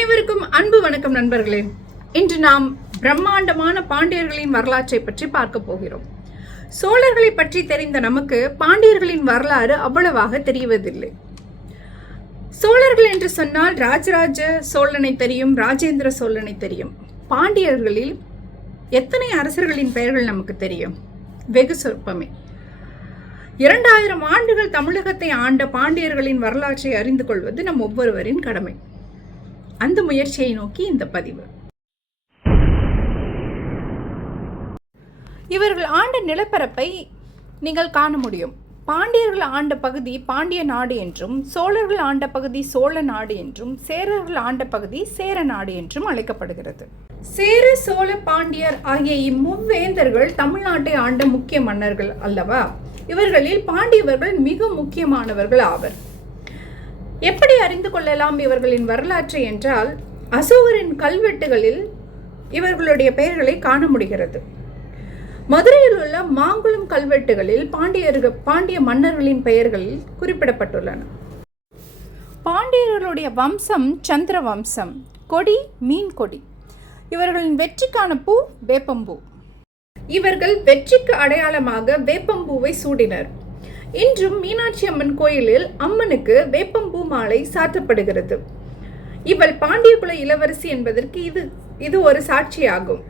அனைவருக்கும் அன்பு வணக்கம் நண்பர்களே. இன்று நாம் பிரம்மாண்டமான பாண்டியர்களின் வரலாற்றை பற்றி பார்க்க போகிறோம். சோழர்களை பற்றி தெரிந்த நமக்கு பாண்டியர்களின் வரலாறு அவ்வளவாக தெரிவதில்லை. சோழர்கள் என்று சொன்னால் ராஜராஜ சோழனை தெரியும், ராஜேந்திர சோழனை தெரியும். பாண்டியர்களில் எத்தனை அரசர்களின் பெயர்கள் நமக்கு தெரியும்? வெகு சொற்பமே. 2000 ஆண்டுகள் தமிழகத்தை ஆண்ட பாண்டியர்களின் வரலாற்றை அறிந்து கொள்வது நம் ஒவ்வொருவரின் கடமை. அந்த முயற்சியை நோக்கி இந்த பதிவு. இவர்கள் ஆண்ட நிலப்பரப்பை நீங்கள் காண முடியும். பாண்டியர்கள் ஆண்ட பகுதி பாண்டிய நாடு என்றும், சோழர்கள் ஆண்ட பகுதி சோழ நாடு என்றும், சேரர்கள் ஆண்ட பகுதி சேர நாடு என்றும் அழைக்கப்படுகிறது. சேர, சோழ, பாண்டியர் ஆகிய இம்முவேந்தர்கள் தமிழ்நாட்டை ஆண்ட முக்கிய மன்னர்கள் அல்லவா? இவர்களில் பாண்டியவர்கள் மிக முக்கியமானவர்கள் ஆவர். எப்படி அறிந்து கொள்ளலாம் இவர்களின் வரலாற்றை என்றால், அசோகரின் கல்வெட்டுகளில் இவர்களுடைய பெயர்களை காண முடிகிறது. மதுரையில் உள்ள மாங்குளம் கல்வெட்டுகளில் பாண்டிய மன்னர்களின் பெயர்கள் குறிப்பிடப்பட்டுள்ளன. பாண்டியர்களுடைய வம்சம் சந்திர வம்சம். கொடி மீன் கொடி. இவர்களின் வெற்றிக்கான பூ வேப்பம்பூ. இவர்கள் வெற்றிக்கு அடையாளமாக வேப்பம்பூவை சூடினர். இன்றும் மீனாட்சி அம்மன் கோயிலில் அம்மனுக்கு வேப்பம்பூ மாலை சாற்றப்படுகிறது. இவள் பாண்டிய குல இளவரசி என்பதற்கு இது ஒரு சாட்சியாகும்.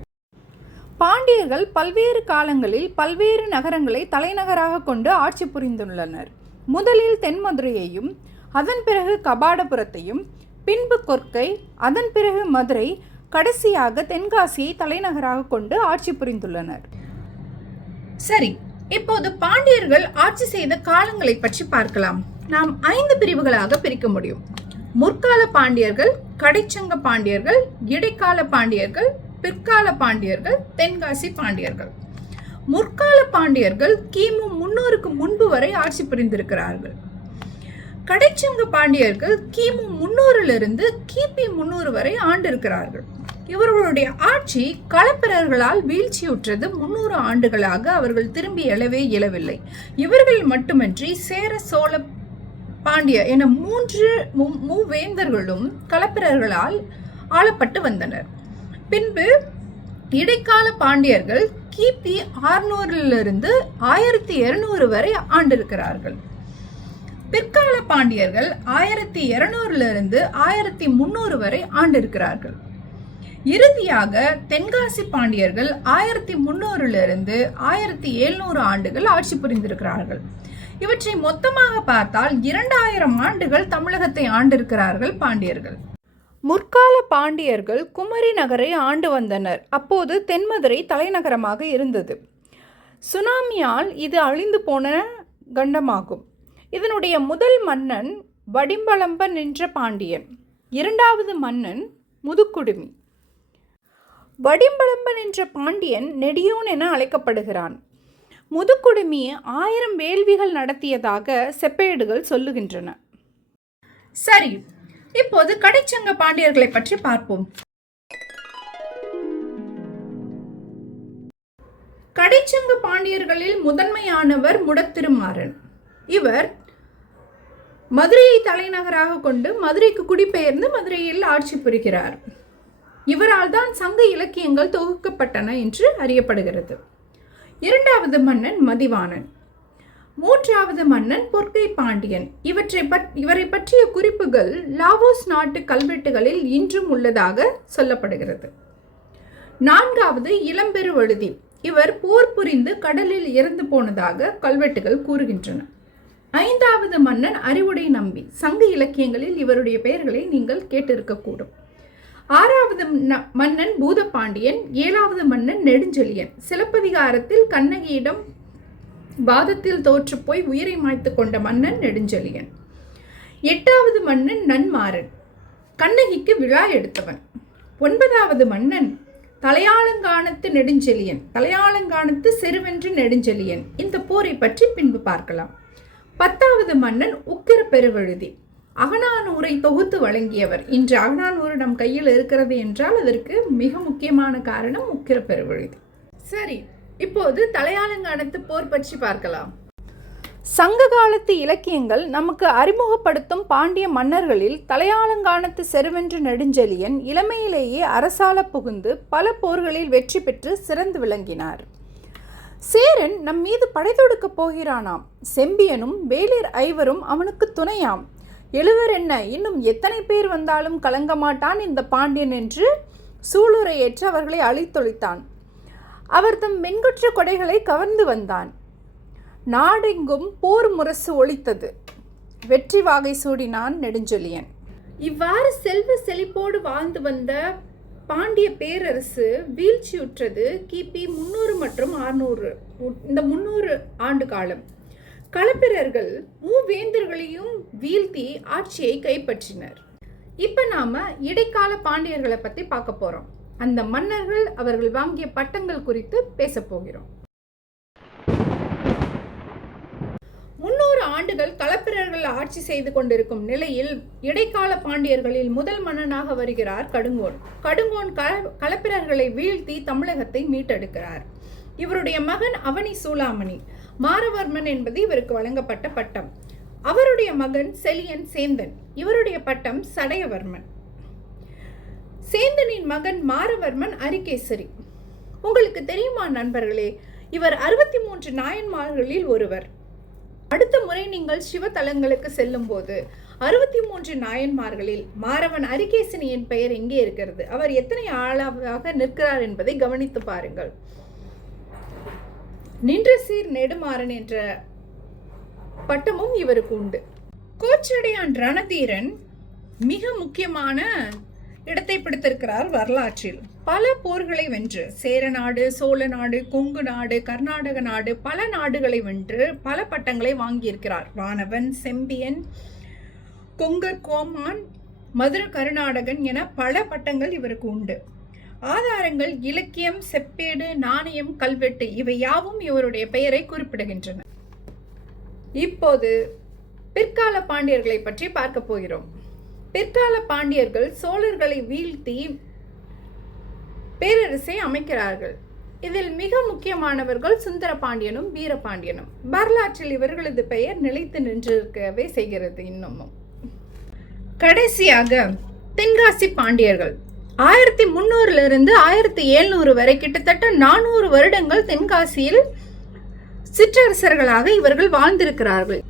பாண்டியர்கள் பல்வேறு காலங்களில் பல்வேறு நகரங்களை தலைநகராக கொண்டு ஆட்சி புரிந்துள்ளனர். முதலில் தென்மதுரையையும், அதன் பிறகு கபாடபுரத்தையும், பின்பு கொர்க்கை, அதன் பிறகு மதுரை, கடைசியாக தென்காசியை தலைநகராக கொண்டு ஆட்சி புரிந்துள்ளனர். சரி, இப்போது பாண்டியர்கள் ஆட்சி செய்த காலங்களை பற்றி பார்க்கலாம். நாம் 5 பிரிவுகளாக பிரிக்க முடியும். முற்கால பாண்டியர்கள், கடைச்சங்க பாண்டியர்கள், இடைக்கால பாண்டியர்கள், பிற்கால பாண்டியர்கள், தென்காசி பாண்டியர்கள். முற்கால பாண்டியர்கள் கிமு 300க்கு முன்பு வரை ஆட்சி புரிந்திருக்கிறார்கள். கடைச்சங்க பாண்டியர்கள் கிமு 300லிருந்து கிபி 300 வரை ஆண்டிருக்கிறார்கள். இவர்களுடைய ஆட்சி களப்பிரர்களால் வீழ்ச்சியுற்றது. 300 ஆண்டுகளாக அவர்கள் திரும்பி எழவே இயலவில்லை. இவர்கள் மட்டுமின்றி சேர, சோழ, பாண்டிய என 3 மூவேந்தர்களும் களப்பிரர்களால் ஆளப்பட்டு வந்தனர். பின்பு இடைக்கால பாண்டியர்கள் கிபி 600லிருந்து 1200 வரை ஆண்டிருக்கிறார்கள். பிற்கால பாண்டியர்கள் 1200லிருந்து 1300 வரை ஆண்டிருக்கிறார்கள். இறுதியாக தென்காசி பாண்டியர்கள் 1300லிருந்து 1700 ஆண்டுகள் ஆட்சி புரிந்திருக்கிறார்கள். இவற்றை மொத்தமாக பார்த்தால் 2000 ஆண்டுகள் தமிழகத்தை ஆண்டிருக்கிறார்கள் பாண்டியர்கள். முற்கால பாண்டியர்கள் குமரி நகரை ஆண்டு வந்தனர். அப்போது தென்மதுரை தலைநகரமாக இருந்தது. சுனாமியால் இது அழிந்து போன கண்டமாகும். இதனுடைய முதல் மன்னன் வடிம்பளம்ப நின்ற பாண்டியன். இரண்டாவது மன்னன் முதுக்குடுமி. வடிம்பளம்ப நின்ற பாண்டியன் நெடியோன் என அழைக்கப்படுகிறான். முதுக்குடுமி 1000 வேள்விகள் நடத்தியதாக செப்பேடுகள் சொல்லுகின்றன. சரி, இப்போது கடைச்சங்க பாண்டியர்களை பற்றி பார்ப்போம். கடைச்சங்க பாண்டியர்களில் முதன்மையானவர் முடத்திருமாறன். இவர் மதுரையை தலைநகராக கொண்டு மதுரைக்கு குடிபெயர்ந்து மதுரையில் ஆட்சி புரிகிறார். இவரால் தான் சங்க இலக்கியங்கள் தொகுக்கப்பட்டன என்று அறியப்படுகிறது. இரண்டாவது மன்னன் மதிவாணன். மூன்றாவது மன்னன் பொற்கை பாண்டியன். இவரை பற்றிய குறிப்புகள் லாவோஸ் நாட்டு கல்வெட்டுகளில் இன்றும் உள்ளதாக சொல்லப்படுகிறது. நான்காவது இளம்பெருவழுதி. இவர் போர் புரிந்து கடலில் இறந்து போனதாக கல்வெட்டுகள் கூறுகின்றன. ஐந்தாவது மன்னன் அறிவுடை நம்பி. சங்க இலக்கியங்களில் இவருடைய பெயர்களை நீங்கள் கேட்டிருக்கக்கூடும். ஆறாவது மன்னன் பூதபாண்டியன். ஏழாவது மன்னன் நெடுஞ்செழியன். சிலப்பதிகாரத்தில் கண்ணகியிடம் வாதத்தில் தோற்று போய் உயிரை மாய்த்து கொண்ட மன்னன் நெடுஞ்செழியன். எட்டாவது மன்னன் நன்மாறன், கண்ணகிக்கு விழா எடுத்தவன். ஒன்பதாவது மன்னன் தலையாலங்கானத்து நெடுஞ்செழியன். தலையாலங்கானத்து செருவென்று நெடுஞ்செழியன். இந்த போரை பற்றி பின்பு பார்க்கலாம். 10வது மன்னன் உக்கிர பெருவழுதி. அகநானூரை தொகுத்து வழங்கியவர். இன்று அகநானூறு நம் கையில் இருக்கிறது என்றால் அதற்கு மிக முக்கியமான காரணம் உக்கிர பெருவழுதி. சரி, இப்போது தலையாலங்கானத்து போர் பற்றி பார்க்கலாம். சங்க காலத்து இலக்கியங்கள் நமக்கு அறிமுகப்படுத்தும் பாண்டிய மன்னர்களில் தலையாலங்கானத்து செருவென்ற நெடுஞ்செழியன் இளமையிலேயே அரசால புகுந்து பல போர்களில் வெற்றி பெற்று சிறந்து விளங்கினார். சேரன் நம் மீது படை தொடுக்கப் போகிறானாம். செம்பியனும் வேளிர் ஐவரும் அவனுக்கு துணையாம். எழுவர் என்ன, இன்னும் எத்தனை பேர் வந்தாலும் கலங்க மாட்டான் இந்த பாண்டியன் என்று சூளுரையேற்று அவர்களை அழித்தொழித்தான். அவர் தம் வெண்குற்ற கொடைகளை கவர்ந்து வந்தான். நாடெங்கும் போர் முரசு ஒலித்தது. வெற்றி வாகை சூடினான் நெடுஞ்செழியன். இவ்வாறு செல்வ செழிப்போடு வாழ்ந்து வந்த பாண்டிய பேரரசு வீழ்ச்சியுற்றது கிபி 300 மற்றும் 600. இந்த 300 ஆண்டு காலம் களப்பிரர்கள் மூவேந்தர்களையும் வீழ்த்தி ஆட்சியை கைப்பற்றினர். இப்ப நாம இடைக்கால பாண்டியர்களை பத்தி பார்க்க போறோம். அந்த மன்னர்கள், அவர்கள் வாங்கிய பட்டங்கள் குறித்து பேச போகிறோம். 300 ஆண்டுகள் களப்பிரர்கள் ஆட்சி செய்து கொண்டிருக்கும் நிலையில் இடைக்கால பாண்டியர்களில் முதல் மன்னனாக வருகிறார் கடுங்கோன். கடுங்கோன் களப்பிரர்களை வீழ்த்தி தமிழகத்தை மீட்டெடுக்கிறார். இவருடைய மகன் அவனி சூளாமணி. மாரவர்மன் என்பது இவருக்கு வழங்கப்பட்ட பட்டம். அவருடைய மகன் செலியன் சேந்தன். இவருடைய பட்டம் சடையவர்மன். சேந்தனின் மகன் மாரவர்மன் அரிகேசரி. உங்களுக்கு தெரியுமா நண்பர்களே, இவர் 63 நாயன்மார்களில் ஒருவர். அடுத்த முறை நீங்கள் சிவத்தலங்களுக்கு செல்லும் போது 63 நாயன்மார்களில் மாரவன் அரிகேசனியின் பெயர் எங்கே இருக்கிறது, அவர் எத்தனை ஆளாக நிற்கிறார் என்பதை கவனித்து பாருங்கள். நின்ற சீர் நெடுமாறன் என்ற பட்டமும் இவருக்கு உண்டு. கோச்சடையான் ரணதீரன் மிக முக்கியமான இடத்தை பிடித்திருக்கிறார் வரலாற்றில். பல போர்களை வென்று சேர நாடு, சோழ நாடு, கொங்கு நாடு, கர்நாடக நாடு, பல நாடுகளை வென்று பல பட்டங்களை வாங்கியிருக்கிறார். வானவன், செம்பியன், கொங்கர் கோமான், மதுர கருநாடகன் என பல பட்டங்கள் இவருக்கு உண்டு. ஆதாரங்கள் இலக்கியம், செப்பேடு, நாணயம், கல்வெட்டு இவை யாவும் இவருடைய பெயரை குறிப்பிடுகின்றன. இப்போது பிற்கால பாண்டியர்களை பற்றி பார்க்க போகிறோம். பிற்கால பாண்டியர்கள் சோழர்களை வீழ்த்தி பேரரசை அமைக்கிறார்கள். இதில் மிக முக்கியமானவர்கள் சுந்தர பாண்டியனும் வீரபாண்டியனும். வரலாற்றில் இவர்களது பெயர் நிலைத்து நின்றிருக்கவே செய்கிறது இன்னமும். கடைசியாக தென்காசி பாண்டியர்கள் 1300 1700 வரை கிட்டத்தட்ட 400 வருடங்கள் தென்காசியில் சிற்றரசர்களாக இவர்கள் வாழ்ந்திருக்கிறார்கள்.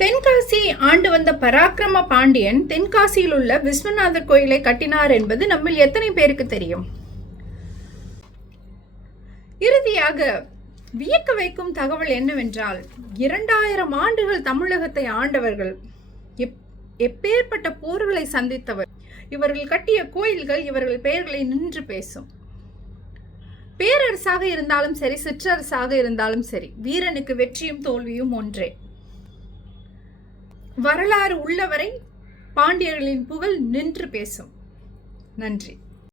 தென்காசி ஆண்டு வந்த பராக்கிரம பாண்டியன் தென்காசியில் உள்ள விஸ்வநாதர் கோயிலை கட்டினார் என்பது நம்மில் எத்தனை பேருக்கு தெரியும்? இறுதியாக வியக்க வைக்கும் தகவல் என்னவென்றால், 2000 ஆண்டுகள் தமிழகத்தை ஆண்டவர்கள், எப்பேற்பட்ட போர்களை சந்தித்தவர், இவர்கள் கட்டிய கோயில்கள் இவர்கள் பெயர்களை நின்று பேசும். பேரரசாக இருந்தாலும் சரி, சிற்றரசாக இருந்தாலும் சரி, வீரனுக்கு வெற்றியும் தோல்வியும் ஒன்றே. வரலாறு உள்ளவரை பாண்டியர்களின் புகழ் நின்று பேசும். நன்றி.